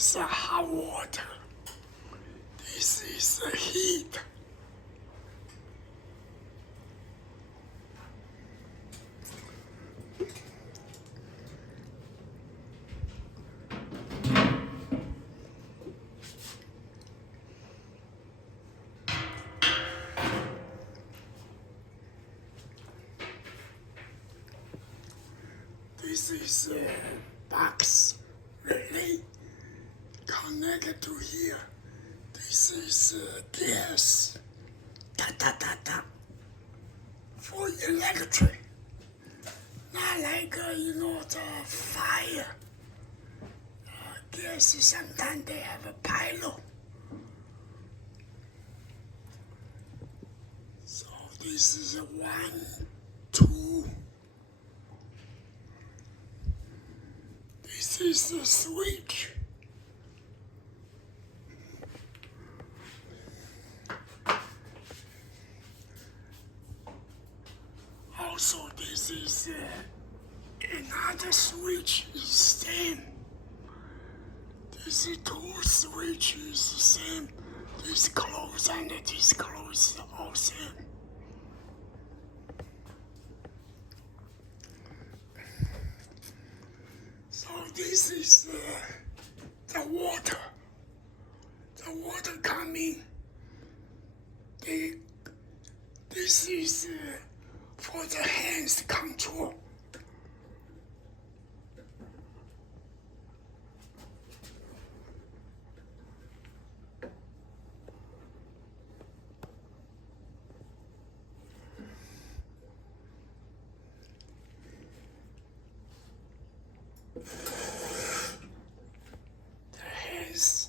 is hot water. This is heat. This is a box relay connected to here. This is gas, for electric. Not like, the fire. Gas, sometimes they have a pylon. So this is a 1, 2. This is the switch. Also, this is another switch is same. This is 2 switches same. This close and this close all same. So this is the water. The water coming. This is for the hands control. The hands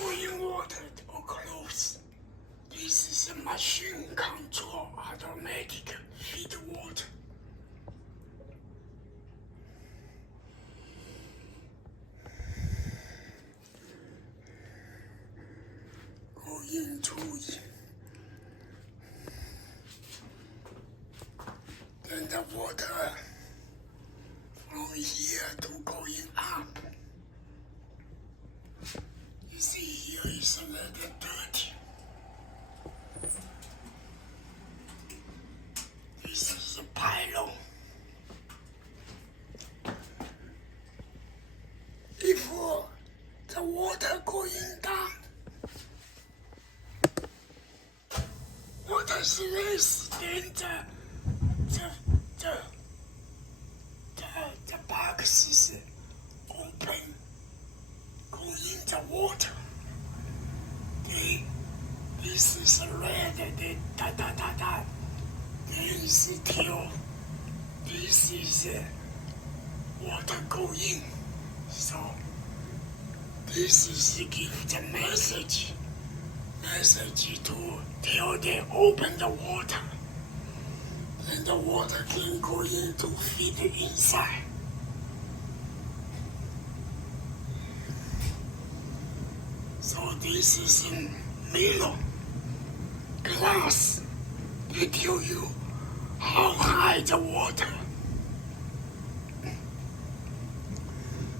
going water or close. This is a machine control automatic feed water. Go into it. Then the water from here to going up. You see here is a little dirty. This is a pylon. If the water going down, water is less, then the box is open, going in the water. This is red, This is till this is water going. So this is give the message to tell they open the water. Then the water can go in to feed inside. So this is a mirror glass. They tell you how high the water.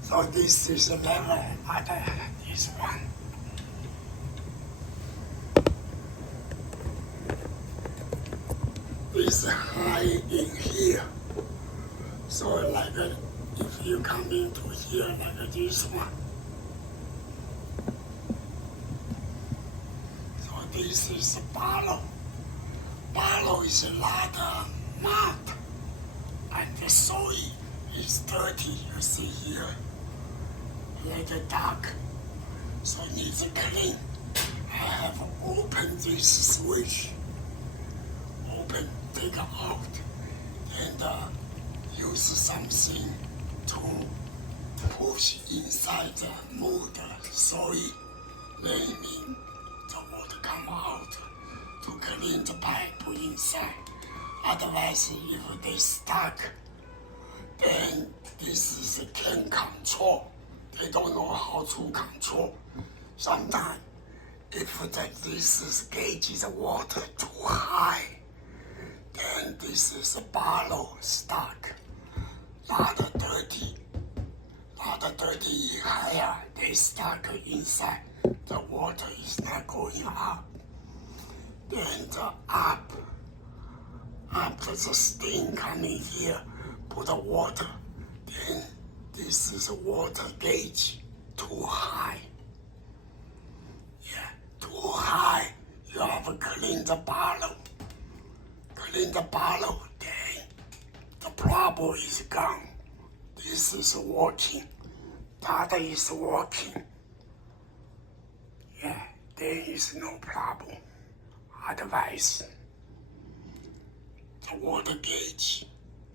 So this is a level at this one. It's high in here. So like if you come into here like this one. So this is a barrel. Barrel is a lot of mud. And the soil is dirty, you see here. Like the dark. So it needs to clean. I have opened this switch. Open, take out, and use something to push inside the mold soil, letting the water come out to clean the pipe inside. Otherwise, if they stuck, then this is a can control. They don't know how to control. Sometimes, if this gauge is water too high, then this is a barrel stuck. Not dirty 30 higher, they stuck inside. The water is not going up. Then the up, after the steam coming here, put the water. Then this is a water gauge, too high. Yeah, too high. You have to clean the bottle. Clean the bottle, then the problem is gone. This is working. That is working. Yeah, there is no problem. Otherwise, the water gauge,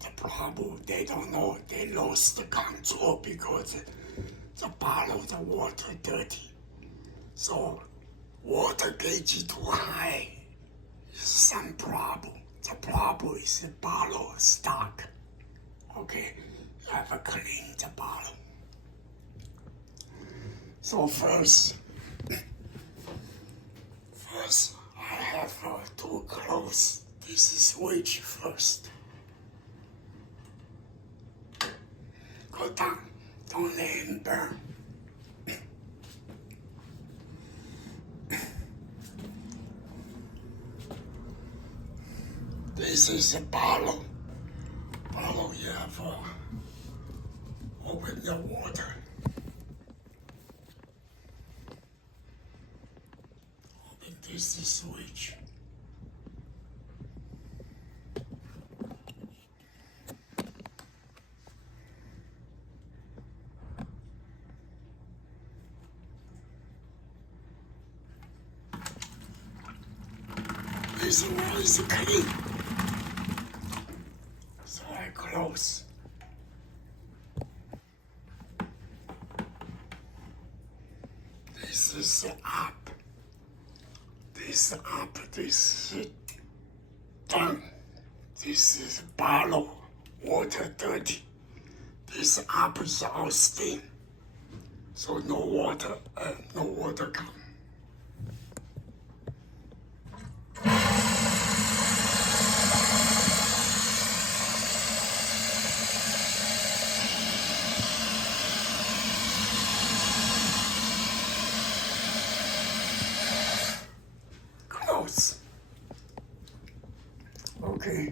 the problem, they don't know. They lost the control because the bottle, the water dirty. So water gauge too high is some problem. The problem is the bottle stuck. Okay, you have to clean the bottle. So first I have to close this switch first. Go down, don't let it burn. This is a bottle. Bottle, you have open the water. Open this switch. This one is clean. So I close. This is up. This up, this is down. This is bottle, water dirty. This up is all steam. So no water come. Close. Okay.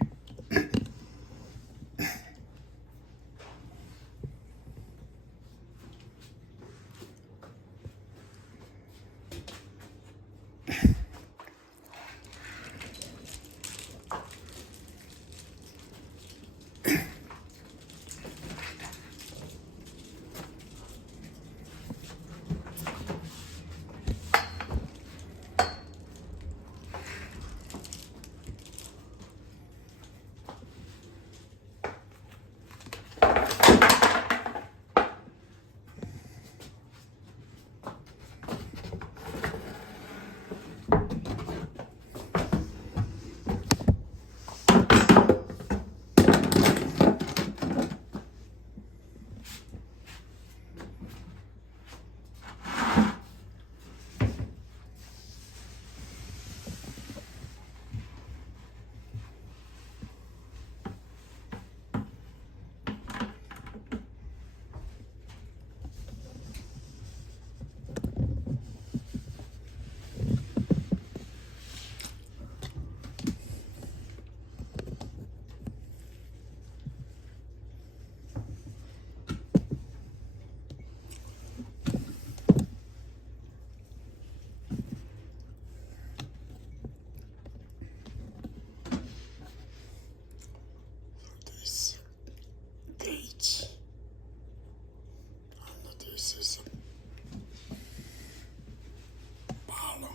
This is a bottle.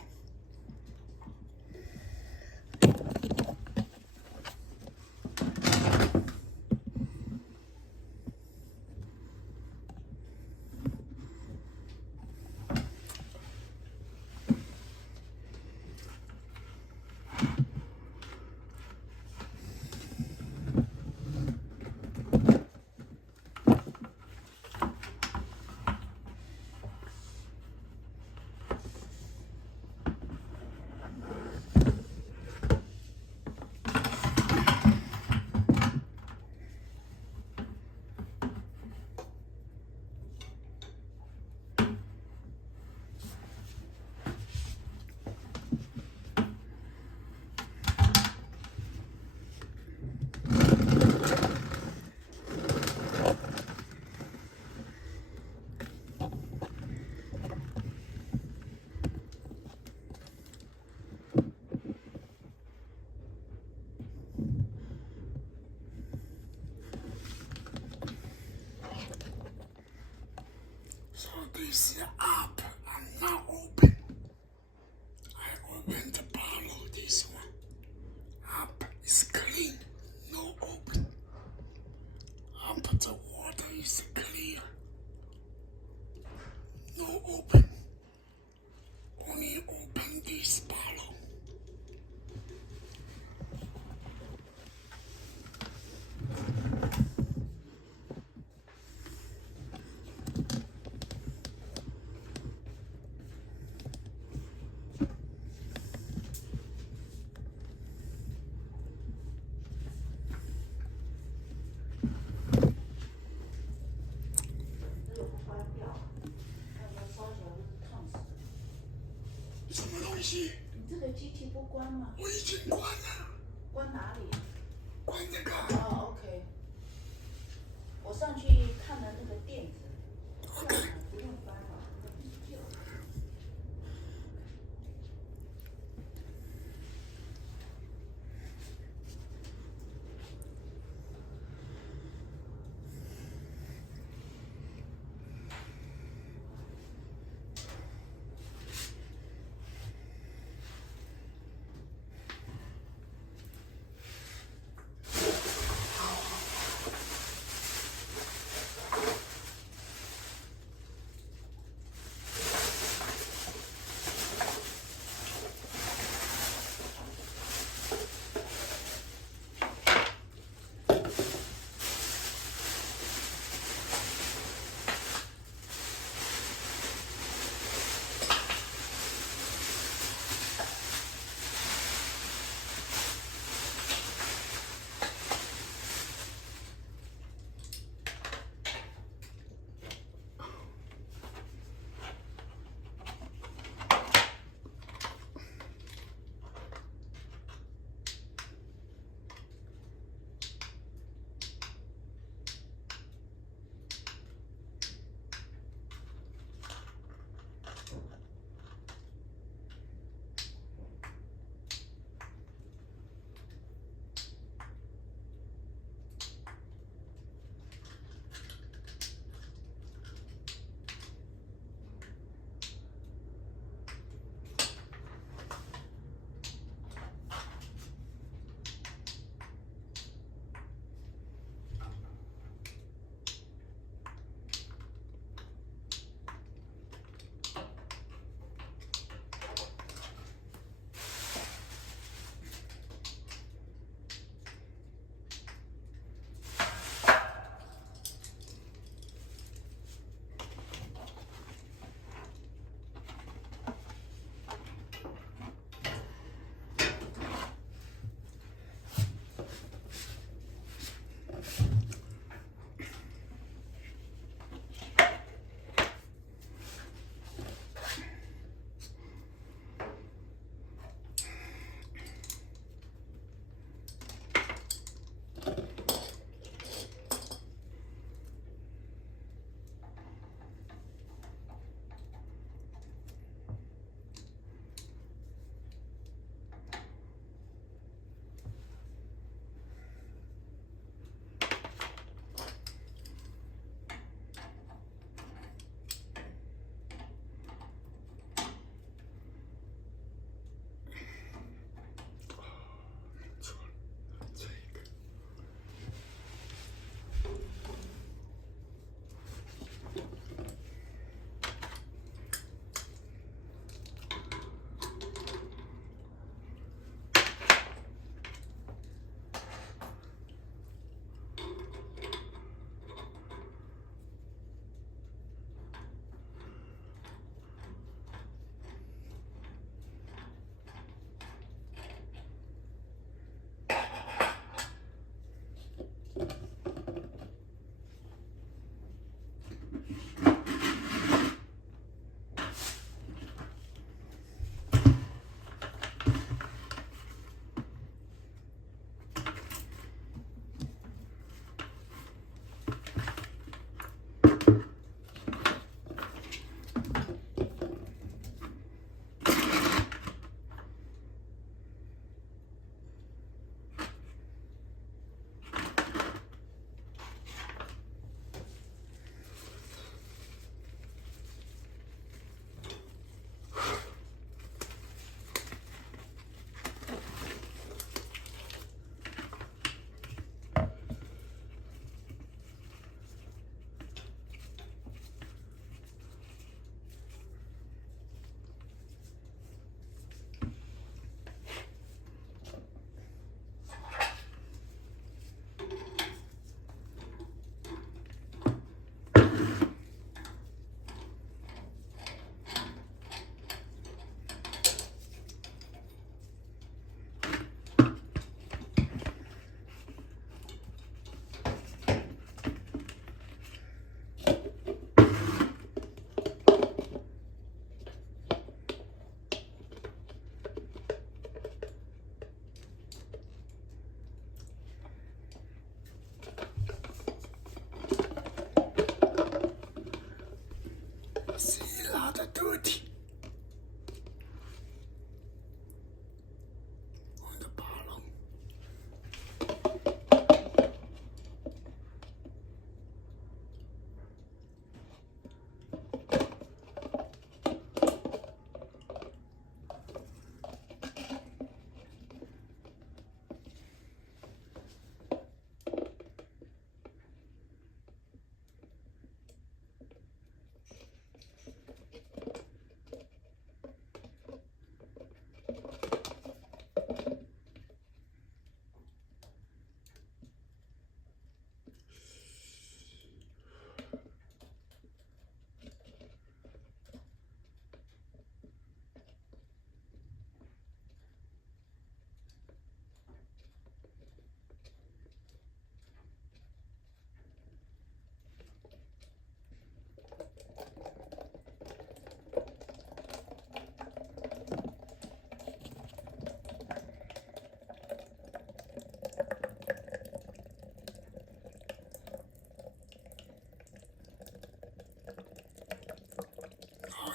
is up and not open. I open the bottle, this one. Up is clean, no open. Up the water is clear. No open. Only open this bottle.什么东西？你这个机器不关吗？我已经关了。关哪里？关那个。哦 ，OK。我上去看了那个垫子。OK。不用关了，那必须有。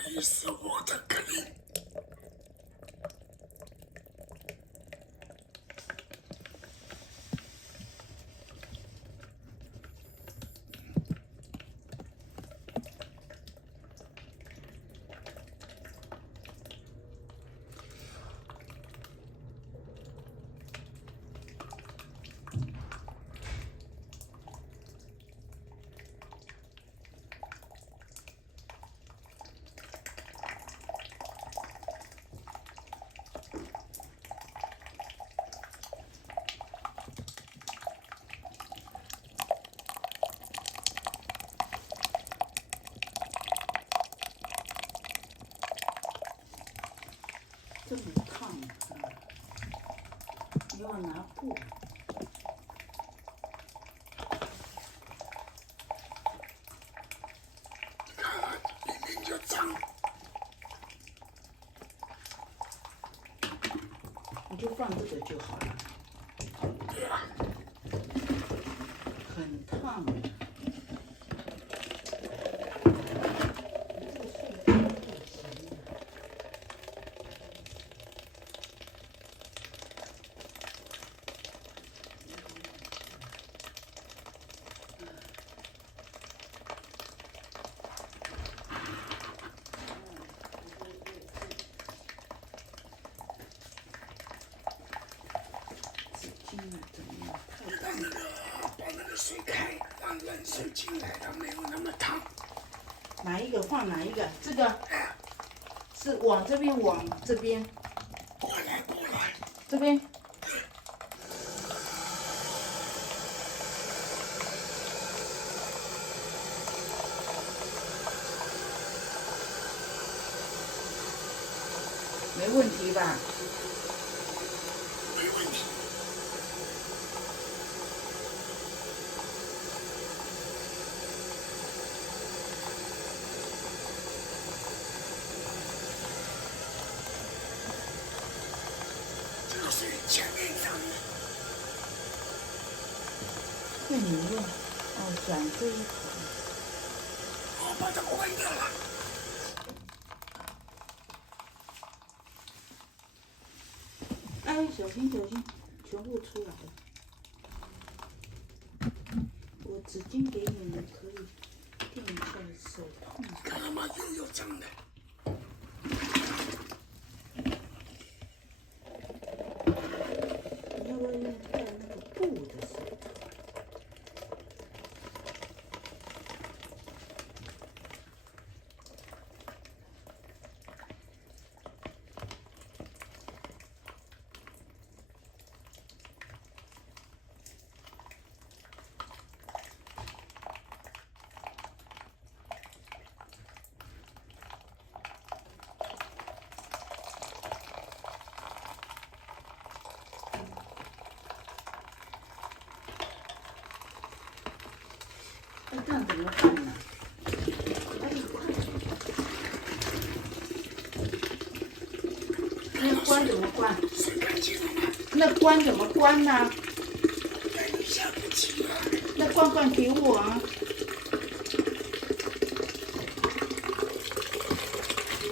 里是我的格林。这么烫啊！你要拿布。你看看，里面就脏。你就放这个就好了。对啊。很烫。把那个水开，让冷水进来，它没有那么烫。哪一个放哪一个？这个是往这边，往这边。过来。这边。没问题吧？没问题。这个水前面脏的。那你用转这一头。我把它关掉了。哎，小心，全部出来了。我纸巾给你们，可以垫一下手痛。看到吗？又有脏的。你要不要用戴那个布的手套？那这样怎么办呢？哎呀，那关怎么关？水干净了吗？那关怎么关呢？等一下不急了。那罐给我啊！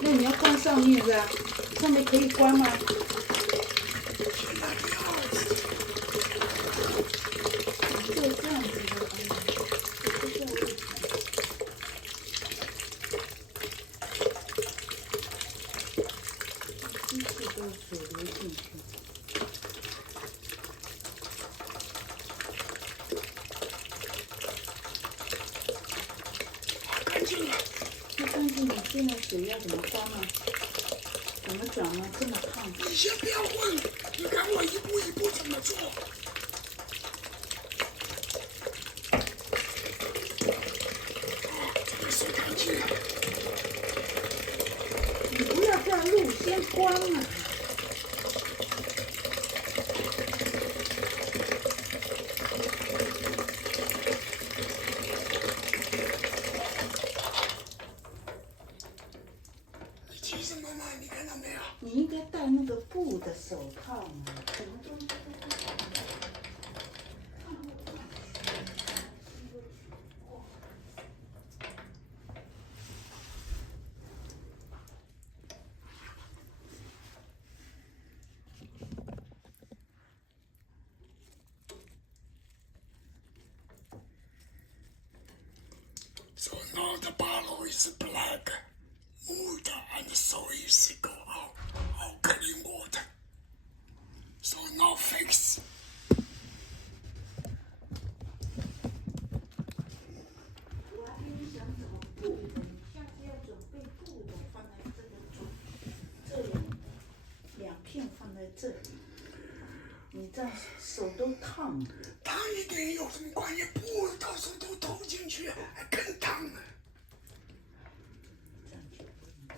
那你要关上面是吧？上面可以关吗？现在不要。就这样子的，不知道为什么。机器都水流进去。干净了。那干净了，现在水要怎么关呢？怎么转呢？这么烫。你先不要问，你看我一步一步怎么做。这个水干净了。你不要这样录，先关啊！你急什么嘛？你看到没有？你应该戴那个布的手套嘛，什么东西都不懂。now the bottle is black, wood, and so is go out clean water. So now fix. 我还跟你想怎么布的，你下次要准备布的，放在这个这两片放在这里，你这样手都烫了。烫一点有什么关系？布到时候都投进去，还更烫呢。这样就不用烫。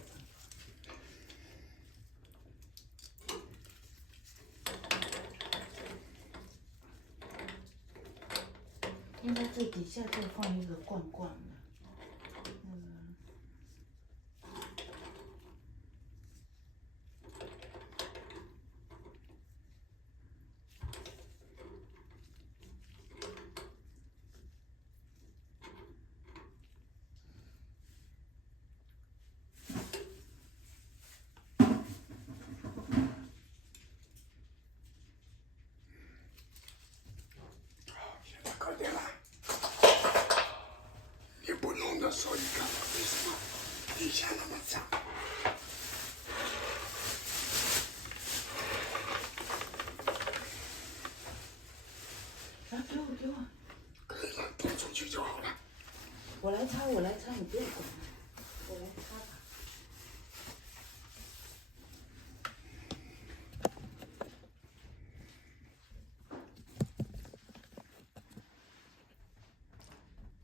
应该这底下再放一个罐罐的。现在搞定了。你不弄的时候，你看到为什么底下那么脏？啊，给我。可以了，拖出去就好了。我来擦，你不用管，我来擦吧。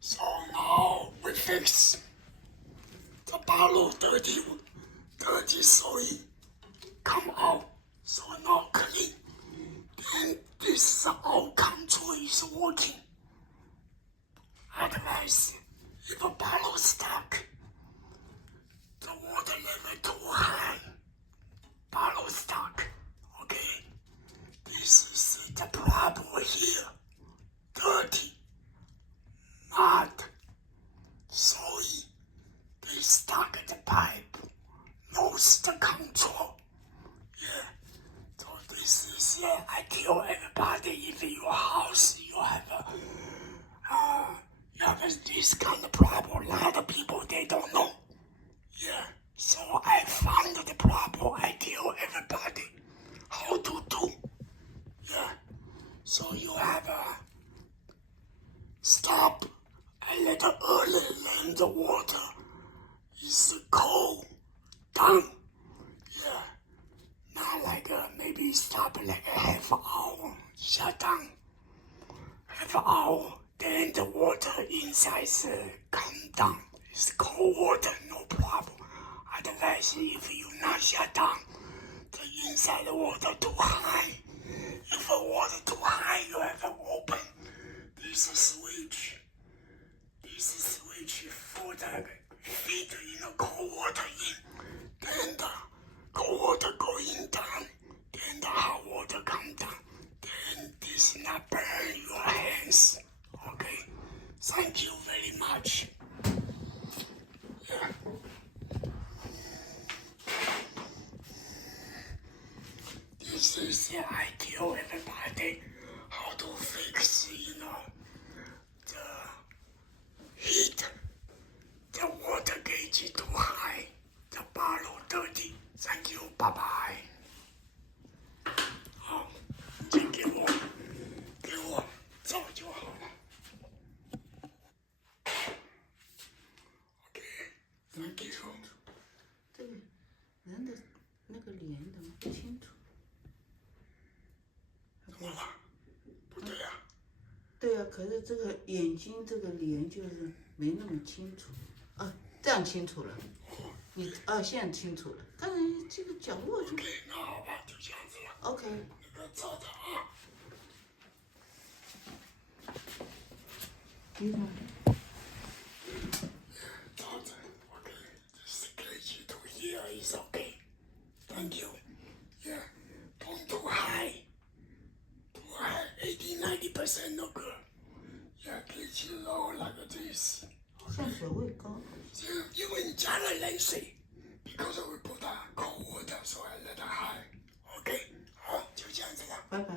So now we fix the bottle dirty soil come out. So now clean. Then this all control is working. Otherwise, if a bottle stuck, the water level too high, bottle stuck. Okay, this is the problem here. Dirty, mud, soil. They stuck at the pipe, lost the control. Yeah. So this is I tell everybody if your house you have this kind of problem. A lot of people they don't know. Yeah. So I found the problem. I tell everybody how to do. Yeah. So you have stop a little early when the water is cold down. Yeah. Not like maybe stop like a half hour, shut down. Half hour, then the water inside come down. It's cold water, no problem. Otherwise, if you not shut down, the inside water too high. If the water too high, you have to open this switch. This switch for the feed cold water in. Then the cold water going down. Then the hot water come down. Then this not burn your hands. Okay. Thank you very much. Yeah. This is I tell everybody how to fix, the heat. The water gauge too high. The bottle dirty. Thank you. Bye bye. 好，钱给我照就好了。OK，Thank you。这个人的那个脸怎么不清楚？怎么了？不对呀。对啊，可是这个眼睛这个脸就是没那么清楚。啊，这样清楚了。你现在清楚了。刚才这个角落就。OK，那好吧，就这样子了。OK。那个照着啊。照着 OK， this gauge to here is OK. Thank you. Yeah, don't too high. Too high, 80-90% no good. Yeah, gauge low like this. 像水位高。因为你加了冷水 ，because we put cold water, so I let it high. OK， 好，就这样子了。拜拜。